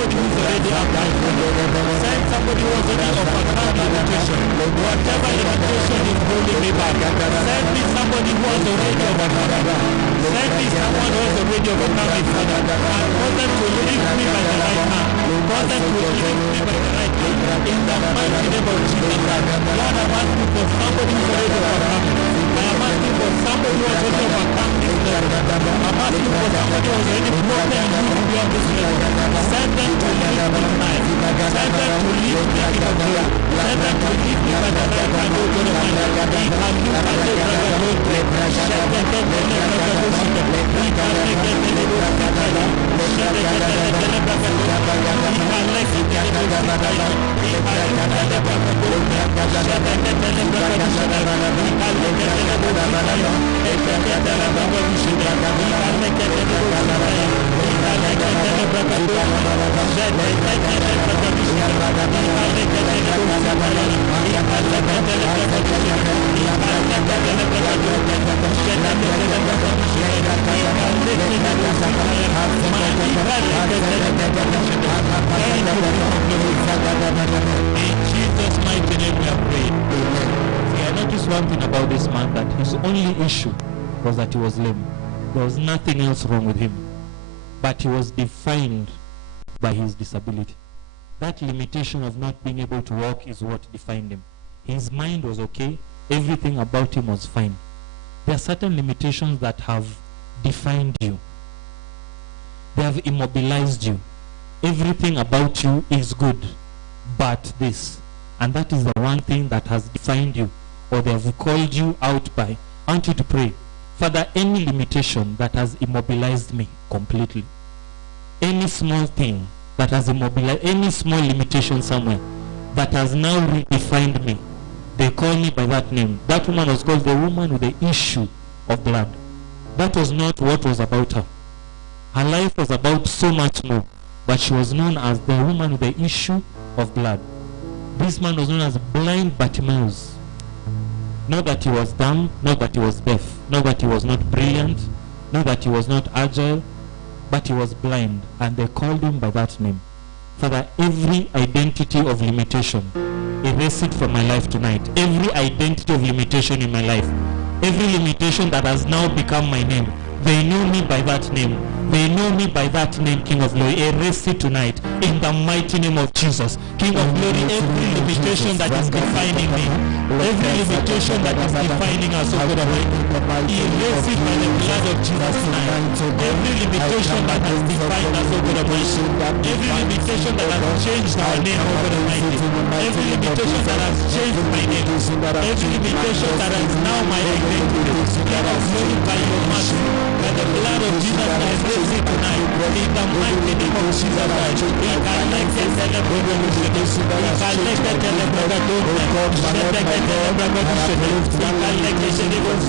somebody who's already applied for it. Send somebody who has already overcome limitation. Whatever limitation is holding me back. Send me somebody who has already overcome it. Send me someone who has already overcome it, Father. And cause them to lift me by the right hand. Cause them to lift me by the right hand. In the mighty name of Jesus Christ. Lord, I'm asking for somebody who's already overcome it. I am asking for somebody who has already overcome this level. I'm asking for somebody who has already broken through beyond this level. Send them to lift me tonight. Send them to lift me in the glory. Send them to lift me by the right hand. Oh God Almighty. He can look at the brotherhood. Shed the dead in the brotherhood. He can make it in the brotherhood. Shed the dead in the brotherhood. He can make it in the brotherhood. He can look at the brotherhood. Shed the dead in the brotherhood. He can make it in the brotherhood. He can get the brotherhood. He can make it in the brotherhood. He can make it in the brotherhood. Shed the dead in the brotherhood. He can make it in the brotherhood. He can make it in the brotherhood. He can make it in the brotherhood. Shed the dead in the brotherhood. He can make it in the brotherhood. In Jesus' mighty name we are praying. See, I noticed one thing about this man, that his only issue was that he was lame. There was nothing else wrong with him. But he was defined by his disability. That limitation of not being able to walk is what defined him. His mind was okay. Everything about him was fine. There are certain limitations that have defined you. They have immobilized you. Everything about you is good, but this. And that is the one thing that has defined you, or they have called you out by. I want you to pray. Father, any limitation that has immobilized me completely, any small thing that has immobilized, any small limitation somewhere that has now redefined me, they call me by that name. That woman was called the woman with the issue of blood. That was not what was about her. Her life was about so much more, but she was known as the woman with the issue of blood. This man was known as blind Bartimaeus. Not that he was dumb, not that he was deaf, not that he was not brilliant, not that he was not agile, but he was blind, and they called him by that name. Father, every identity of limitation, erase it from my life tonight. Every identity of limitation in my life, every limitation that has now become my name, they know me by that name. They know me by that name, King of Glory. Erase it tonight in the mighty name of Jesus. King of Glory, every limitation that is defining me, every limitation that is defining us, oh God Almighty, erase it by the blood of Jesus tonight. Every limitation that has defined us, oh God Almighty, every limitation that has changed our name, oh God Almighty, every limitation that has changed my name, every limitation that is now my identity, King of Glory, by your mercy, by the blood of Jesus, I raise it tonight in the mighty name of Jesus Christ. We can let the celebration. We can let the celebration. We can let the celebration.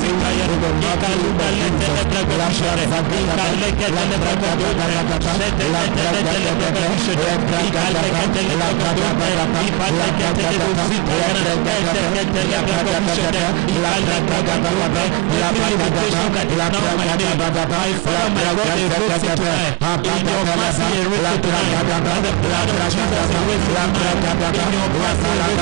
My Father, my God, erase it tonight. In your mercy, erase it tonight. And the blood of Jesus, erase it tonight. In your mercy, erase it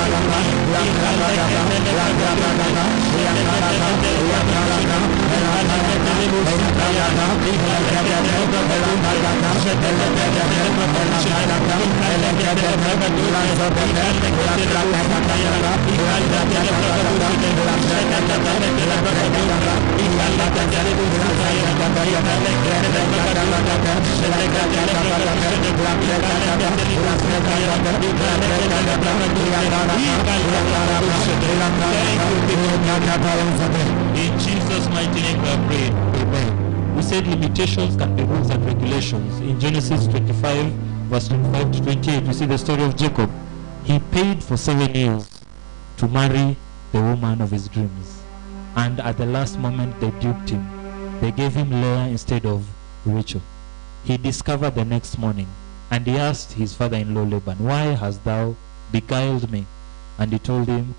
in Jesus' mighty name we are praying. Amen. We said limitations can be rules and regulations. In Genesis 25, verse 25 to 28, we see the story of Jacob. He paid for 7 years to marry the woman of his dreams. And at the last moment, they duped him. They gave him Leah instead of Rachel. He discovered the next morning, and he asked his father-in-law Laban, "Why hast thou beguiled me?" And he told him,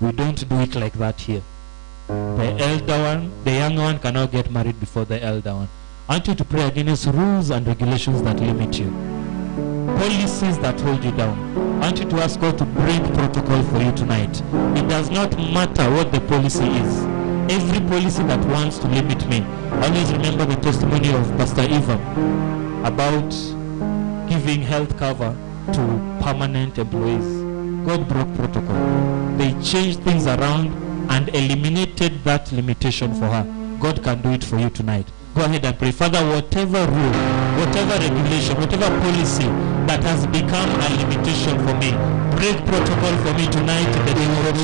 "We don't do it like that here. The elder one, the younger one cannot get married before the elder one." I want you to pray against rules and regulations that limit you. policies that hold you down. I want you to ask God to break protocol for you tonight. It does not matter what the policy is. Every policy that wants to limit me. Always remember the testimony of Pastor Eva about giving health cover to permanent employees. God broke protocol. They changed things around and eliminated that limitation for her. God can do it for you tonight. Go ahead and pray. Father, whatever rule, whatever regulation, whatever policy that has become a limitation for me, break protocol for me tonight in the name of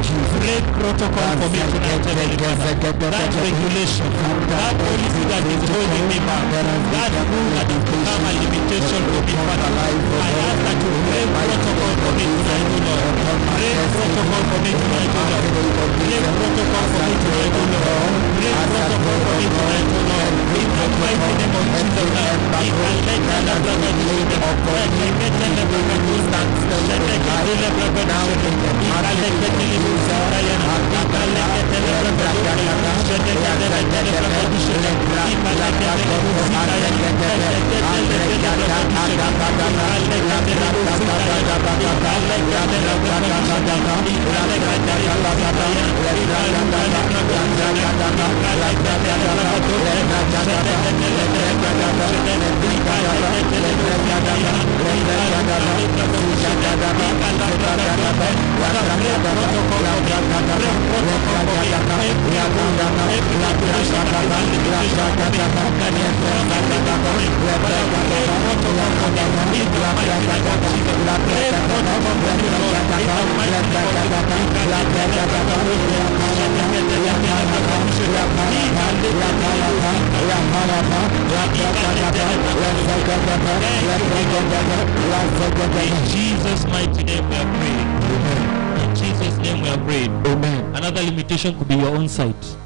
Jesus. Break protocol for me tonight in the name of Jesus. That regulation, that policy that is holding me back, that rule that has become a limitation for me, Father, I ask that you break protocol for me tonight, O Lord. Break protocol for me tonight, O Lord. Break protocol for me tonight, O Lord. Break protocol for me tonight, O Lord. In the mighty name of Jesus, I can let the brother do it. I can get the brother do that. Let the brother now. I can let the brother do that. I can let the brother do that. Let the brother do that. I can let the brother do In Jesus' mighty name we are praying. In Jesus' name we are praying. Amen. Another limitation could be your own sight.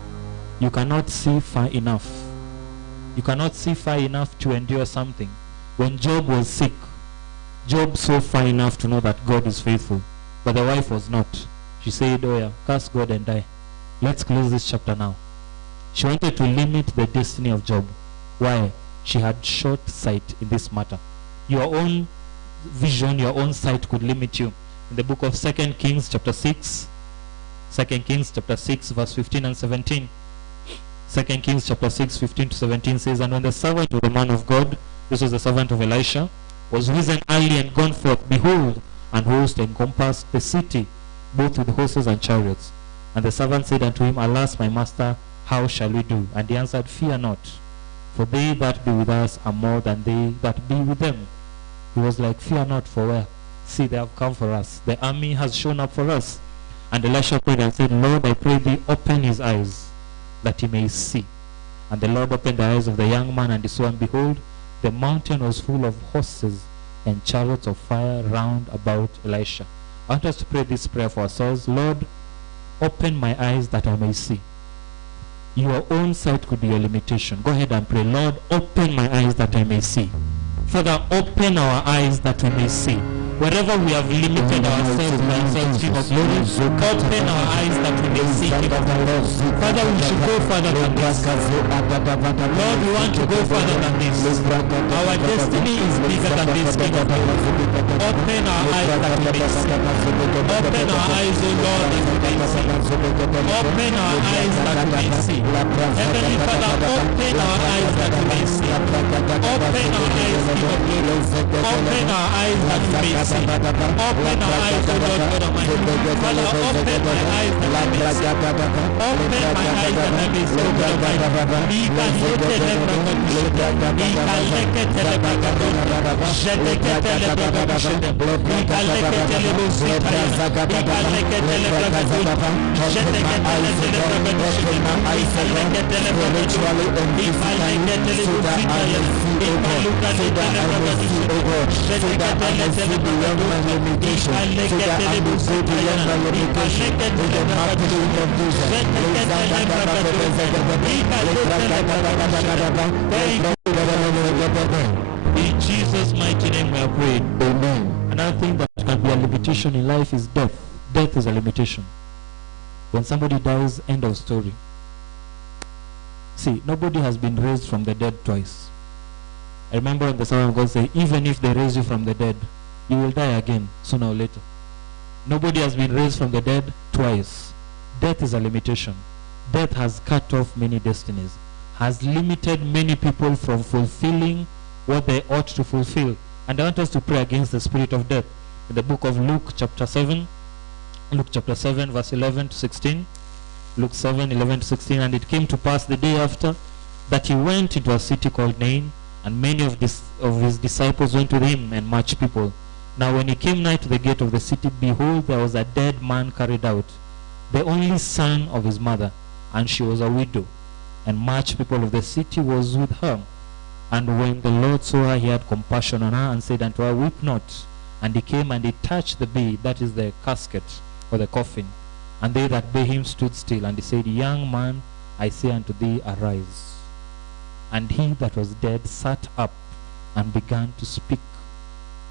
You cannot see far enough. You cannot see far enough to endure something. When Job was sick, Job saw far enough to know that God is faithful. But the wife was not. She said, oh yeah, curse God and die. Let's close this chapter now. She wanted to limit the destiny of Job. Why? She had short sight in this matter. Your own vision, your own sight could limit you. In the book of 2 Kings chapter 6, 2 Kings chapter 6 verse 15 and 17. 2 Kings chapter 6, 15 to 17 says, and when the servant of the man of God, this was the servant of Elisha, was risen early and gone forth, behold, an host encompassed the city, both with horses and chariots. And the servant said unto him, alas, my master, how shall we do? And he answered, fear not, for they that be with us are more than they that be with them. He was like, fear not, for where? See, they have come for us. The army has shown up for us. And Elisha prayed and said, Lord, I pray thee, open his eyes, that he may see. And the Lord opened the eyes of the young man, and he saw, and behold, the mountain was full of horses and chariots of fire round about Elisha. I want us to pray this prayer for ourselves. Lord, open my eyes that I may see. Your own sight could be your limitation. Go ahead and pray. Lord, open my eyes that I may see. Father, open our eyes that we may see. Wherever we have limited ourselves by ourselves, King of Glory, open our eyes that we may see, King of Glory. Father, we should go further than this. Lord, we want to go further than this. Our destiny is bigger than this, King of Glory. Open our eyes that we may see. Open our eyes, O Lord, that we may see. Open our eyes that we may see. Heavenly Father, open our eyes that we may see. Open our eyes, King of Glory. Open our eyes that we may see. Open our eyes, O Lord God Almighty. Father, open my eyes that I may see. Open my eyes that I may see, O God Almighty. Ika yete lebrakadushe. Ika lekete lebrakadushe. Jedekete lebrakadushe. Ika lekete lebositaya. Ika lekete lebrakadushe. Jedekete lebrakadushe. Ika lekete lebrakadushe. Ika lekete lebositaya. Ika lukadete lebrakadushe. Jedekete lebrakadushe. Beyond my limitation, so that I will go beyond my limitation. In the mighty name of Jesus. In Jesus' mighty name we are praying. Amen. Another thing that can be a limitation in life is death. Death is a limitation. When somebody dies, end of story. See, nobody has been raised from the dead twice. I remember when the Son of God said, even if they raise you from the dead, you will die again sooner or later. Nobody has been raised from the dead twice. Death is a limitation. Death has cut off many destinies, has limited many people from fulfilling what they ought to fulfill. And I want us to pray against the spirit of death. In the book of Luke chapter 7, verse 11 to 16. Luke 7, 11 to 16. And it came to pass the day after that he went into a city called Nain, and many of his disciples went with him, and much people. Now when he came nigh to the gate of the city, behold, there was a dead man carried out, the only son of his mother, and she was a widow, and much people of the city was with her. And when the Lord saw her, he had compassion on her, and said unto her, weep not. And he came and he touched the bier, that is the casket or the coffin. And they that bare him stood still. And he said, young man, I say unto thee, arise. And he that was dead sat up and began to speak.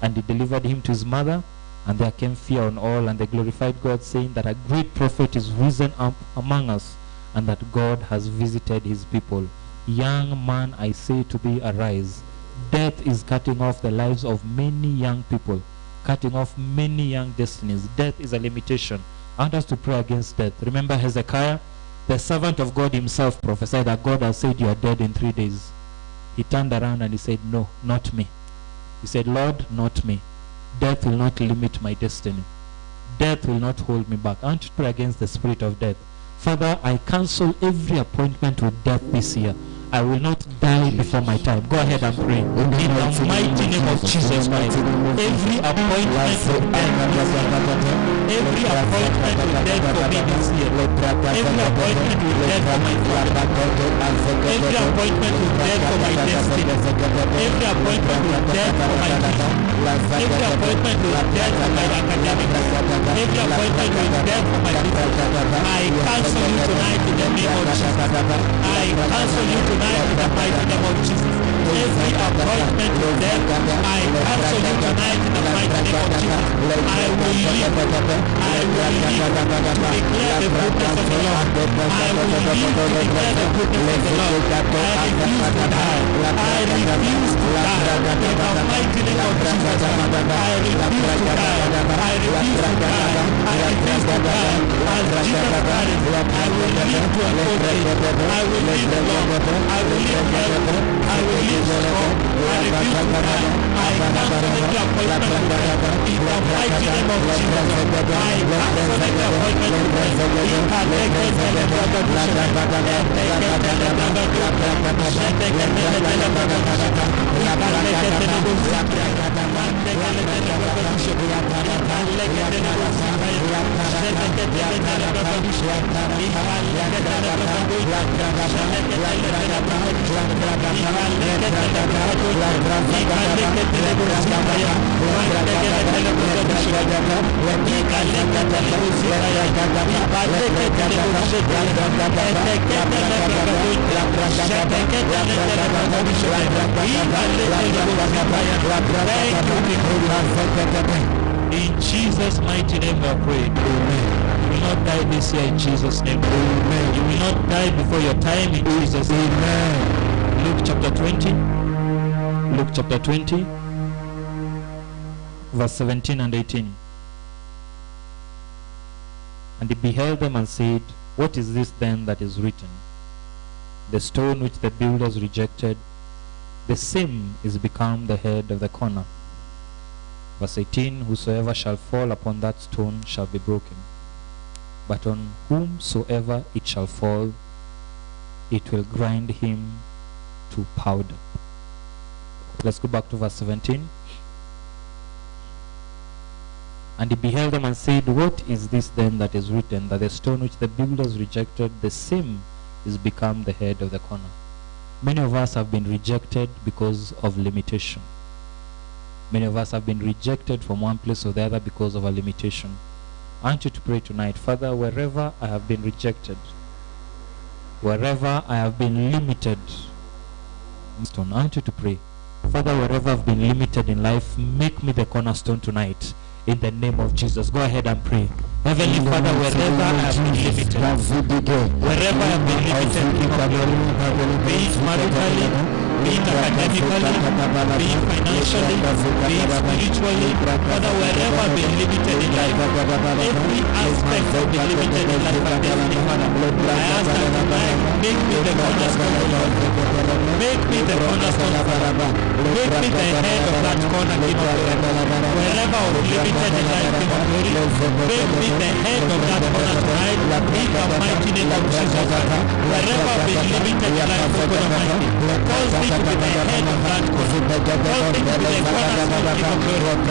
And he delivered him to his mother. And there came fear on all, and they glorified God, saying that a great prophet is risen up among us, and that God has visited his people. Young man, I say to thee, arise. Death is cutting off the lives of many young people, cutting off many young destinies. Death is a limitation. I want us to pray against death. Remember Hezekiah, the servant of God himself, prophesied that God has said you are dead in 3 days. He turned around and he said, no, not me. He said, Lord, not me. Death will not limit my destiny. Death will not hold me back. I want to pray against the spirit of death. Father, I cancel every appointment with death this year. I will not die before my time. Go ahead and pray. In the mighty name of Jesus Christ. Every appointment with death this year. Every appointment with death for me this year. Every appointment with death for my family. Every appointment with death for my destiny. Every appointment with death for my mission. Every appointment with death for my academics. Every appointment with death for my business. I cancel you tonight in the name of Jesus. I cancel you tonight in the mighty name of Jesus. Every appointment with death, I cancel you tonight in the mighty name of Jesus. I will live to declare the goodness of the Lord. I will live to declare the goodness of the Lord. I refuse to die. I refuse to die. In the mighty name of Jesus. I refuse to die. I refuse to die. I refuse to die. As Jesus Christ, I will live to an old age. I will live long. I will live healthy. I will live strong. I refuse to die. I cancel every appointment with death. In the mighty name of Jesus. I cancel every appointment with death. In the in Jesus' mighty name we are praying. Amen. You will not die this year in Jesus' name. Amen. You will not die before your time in Jesus' name. Amen. Luke chapter 20. Luke chapter 20, verse 17 and 18. And he beheld them and said, what is this then that is written? The stone which the builders rejected, the same is become the head of the corner. Verse 18, whosoever shall fall upon that stone shall be broken. But on whomsoever it shall fall, it will grind him to powder. Let's go back to verse 17. And he beheld them and said, what is this then that is written, that the stone which the builders rejected, the same is become the head of the corner? Many of us have been rejected because of limitation. Many of us have been rejected from one place or the other because of a limitation. I want you to pray tonight, Father, wherever I have been rejected, wherever I have been limited, I want you to pray, Father, wherever I've been limited in life, make me the cornerstone tonight. In the name of Jesus. Go ahead and pray. Heavenly Father, wherever I have been limited, wherever I have been limited, be it maritally, be it academically, be it financially, be it spiritually, Father, wherever be limited in life, every aspect of the limited in life and destiny, Father, I ask that tonight, make me the cornerstone, Lord. Make me the cornerstone, Father. Make me the head of that corner, King of Glory. Wherever I was limited in life, King of Glory, make me the head of that corner tonight, in the mighty name of Jesus. Wherever I've been limited in life, O God Almighty, cause me to be the head of that corner. Cause me to be the cornerstone, King of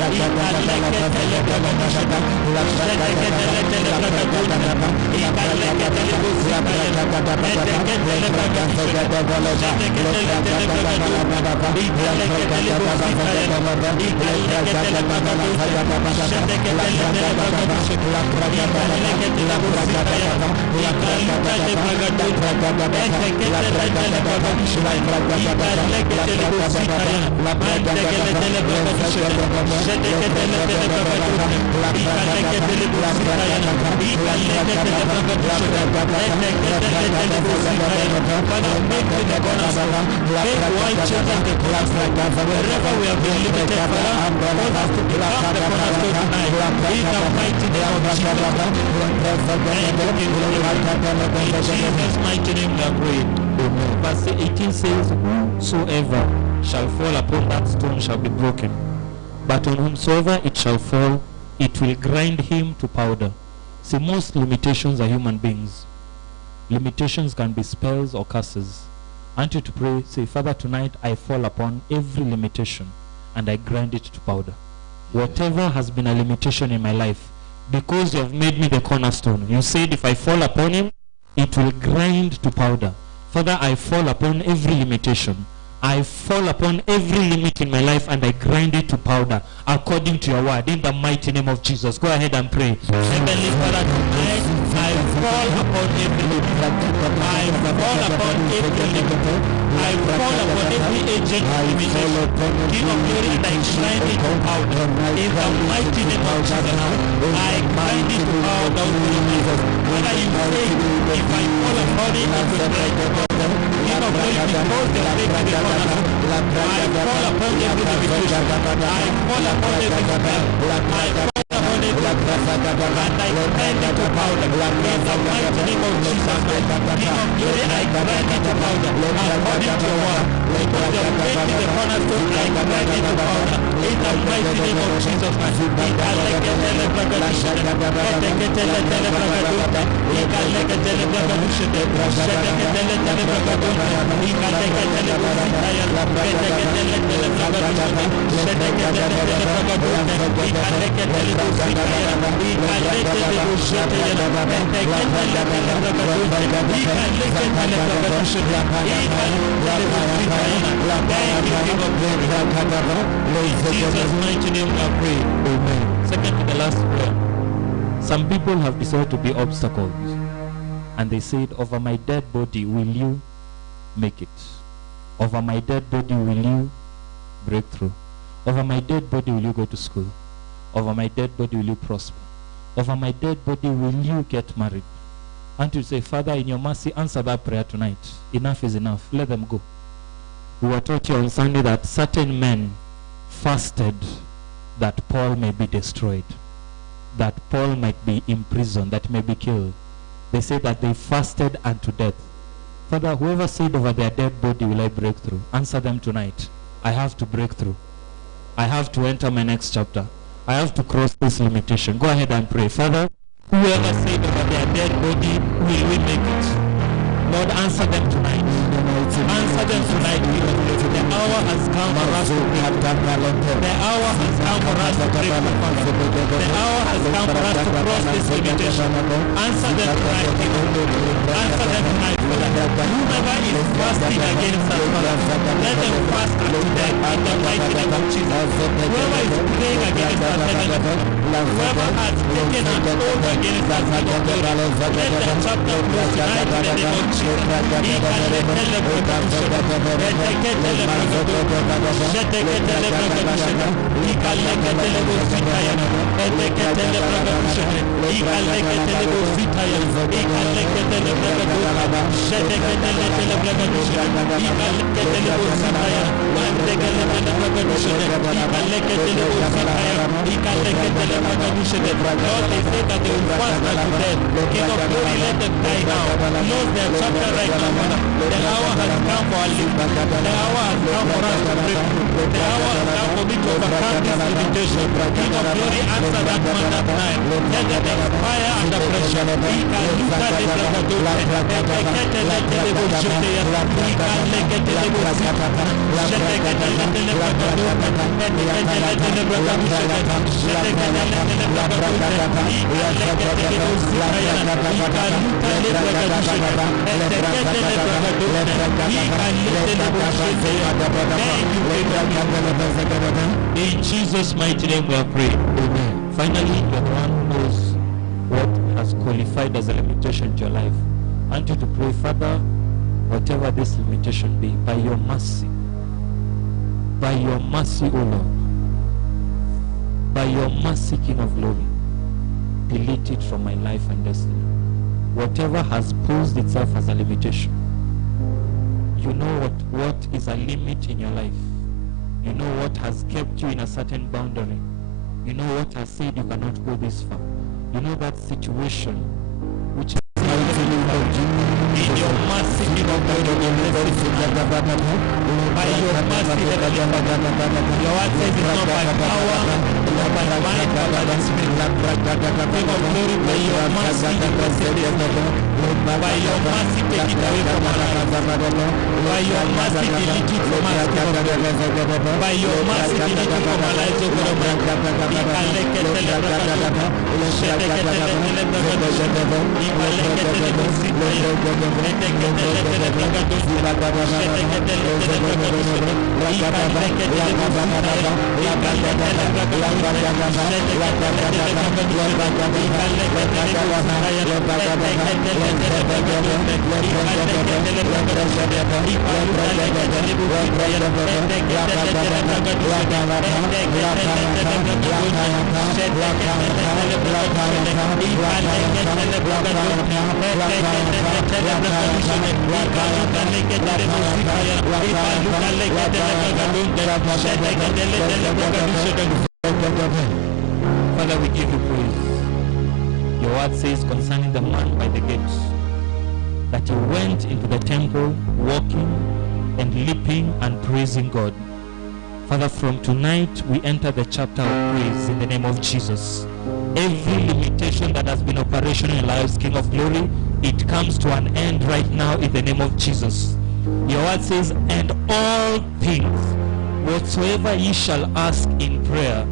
wherever we have been limited, Father, cause us to become the cornerstone tonight. In the mighty name of Jesus. In Jesus' mighty name we are praying. Verse 18 says, whosoever shall fall upon that stone shall be broken, but on whomsoever it shall fall, it will grind him to powder. See, most limitations are human beings. Limitations can be spells or curses. I want you to pray, say, Father, tonight I fall upon every limitation and I grind it to powder. Whatever has been a limitation in my life, because you have made me the cornerstone, you said if I fall upon him, it will grind to powder. Father, I fall upon every limitation. I fall upon every limit in my life and I grind it to powder according to your word, in the mighty name of Jesus. Go ahead and pray. Heavenly Father, tonight I fall upon every limit. I fall upon every limit. I fall upon every agent of limitation. King of glory, and I grind it to powder. In the mighty name of Jesus, I grind it to powder. Father, you say if I fall upon it, it will grind to powder. King of glory, because they are making the corner, I fall upon every limitation. I fall upon every spell. I fall upon every and I grind it to powder. In the mighty name of Jesus, King of glory, I grind it to powder. According to your word, because you have made me the cornerstone, I grind it to powder. In the mighty name of Jesus, Jesus' mighty name we are praying. Amen. Second to the last prayer. Some people have decided to be obstacles. And they said, over my dead body, will you make it? Over my dead body, will you break through? Over my dead body, will you go to school? Over my dead body, will you prosper? Over my dead body, will you get married? And you say, Father, in your mercy, answer that prayer tonight. Enough is enough. Let them go. We were taught here on Sunday that certain men fasted that Paul may be destroyed, that Paul might be imprisoned, that may be killed. They say that they fasted unto death. Father, whoever said over their dead body will I break through, answer them tonight. I have to break through. I have to enter my next chapter. I have to cross this limitation. Go ahead and pray. Father, whoever said over their dead body, will we make it? Lord, answer them tonight. Answer them tonight, because the hour has come for us to break. The hour has come for us to break. The hour has come for us to cross this limitation. Answer them tonight, answer them tonight, Father. Whoever is fasting against us, Father, let them fast unto death in the mighty name of Jesus. Whoever is praying against us, Heavenly Father, whoever has taken an oath against us, let the chapter close tonight in the name of Jesus. Lord, they say that they will fast unto death. King of glory, let them die now. Close their chapter right now, Father. The hour has come for our living. The hour has come for us to break through. The hour has come for me to overcome this limitation. King of glory, answer that man at night. Let them expire under pressure. In Jesus' mighty name we are praying. Amen. Finally, you're the one who knows what has qualified as a limitation to your life. I want you to pray, Father, whatever this limitation be, by your mercy, O Lord, by your mercy, King of glory, delete it from my life and destiny. Whatever has posed itself as a limitation, you know what is a limit in your life. You know what has kept you in a certain boundary. You know what has said you cannot go this far. You know that situation which is in your mercy, King of glory, by your mercy, your word says it's not by power, not by might, but by the Spirit. King of glory, by your mercy, by your mercy, take it away from our lives. By your mercy, delete it from us. By your mercy, delete it from our lives, O God Almighty. Father, we give you praise. Your word says concerning the man by the gates that he went into the temple walking and leaping and praising God. Father, from tonight we enter the chapter of praise in the name of Jesus. Every limitation that has been operational in lives, King of glory, it comes to an end right now in the name of Jesus. Your word says, and all things whatsoever ye shall ask in prayer,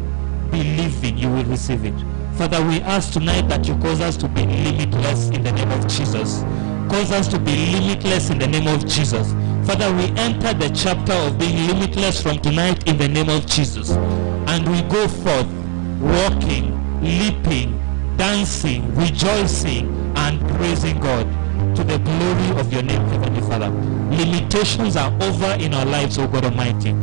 believing you will receive it. Father, we ask tonight that you cause us to be limitless in the name of Jesus. Cause us to be limitless in the name of Jesus. Father, we enter the chapter of being limitless from tonight in the name of Jesus. And we go forth walking, leaping, dancing, rejoicing, and praising God to the glory of your name, Heavenly Father. Limitations are over in our lives, O God Almighty.